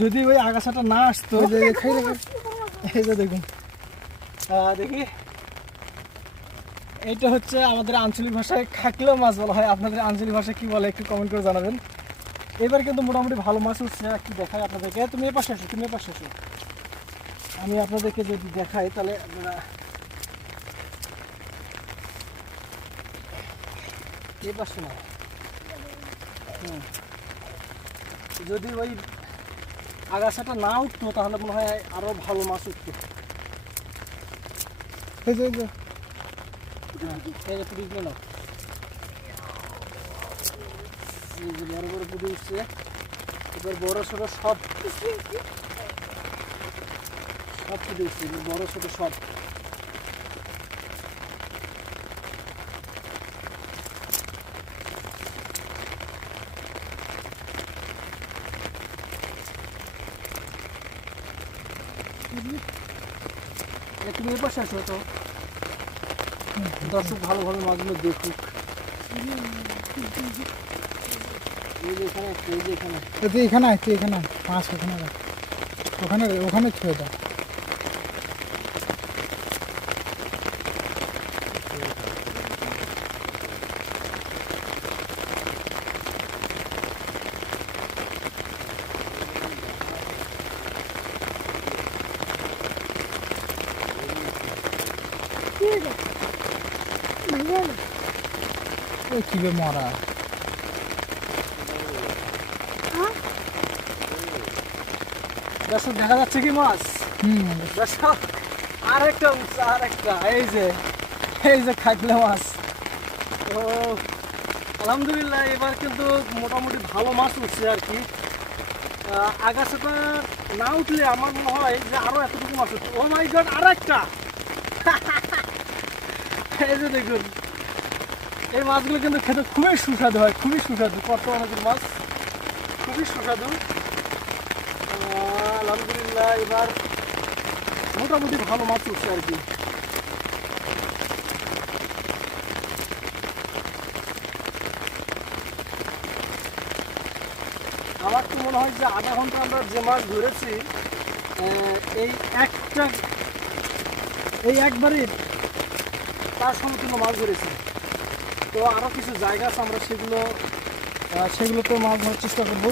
যদি ওই আগাছাটা না আসতো, এই যে দেখুন, দেখি, এইটা হচ্ছে আমাদের আঞ্চলিক ভাষায় খাকলা মাছ বলা হয়। আপনাদের আঞ্চলিক ভাষায় কি বলে একটু কমেন্ট করে জানাবেন। এবার কিন্তু মোটামুটি ভালো মাছ উঠছে। কি দেখাই আপনাদেরকে, তুমি এ পাশে আসো, তুমি এ পাশে আসো, আমি আপনাদেরকে যদি দেখাই তাহলে আপনারা এ পাশে না, যদি ওই আগাছাটা না উঠতো তাহলে মনে হয় আরো ভালো মাছ উঠতো। বড় বড় পুঁটি উঠছে, এবার বড় ছোট সব পুঁটি উঠছে, বড় ছোট সব। তুমি এ পাশে আসো তো, দর্শক ভালোভাবে মাছগুলো দেখুক। এখানে মাছ ওখানে ছুঁয়ে দাও। কিবে মরা দর্শক দেখা যাচ্ছে কি মাছ? দর্শক আরেকটা উঠছে, আরেকটা, এই যে খাকলা মাছ। তো আলহামদুলিল্লাহ এবার কিন্তু মোটামুটি ভালো মাছ উঠছে আর কি। আগাছাটা না উঠলে আমার মনে হয় যে আরো এতটুকু মাছ উঠছে। ও মাই গড, আরেকটা! এই যে দেখুন, এই মাছগুলো কিন্তু খেতে খুবই সুস্বাদু হয়, খুবই সুস্বাদু। কত অনেকের মাছ, খুবই সুস্বাদু। আলহামদুলিল্লাহ এবার মোটামুটি ভালো মাছ উঠছে আর কি। আমার তো মনে হয় যে আধা ঘন্টা আমরা যে মাছ ধরেছি, এই একবারই তার সমতুল্য মাছ ধরেছি। তো আরও কিছু জায়গা আছে, আমরা সেগুলো তো মাছ ধরার চেষ্টা করবো।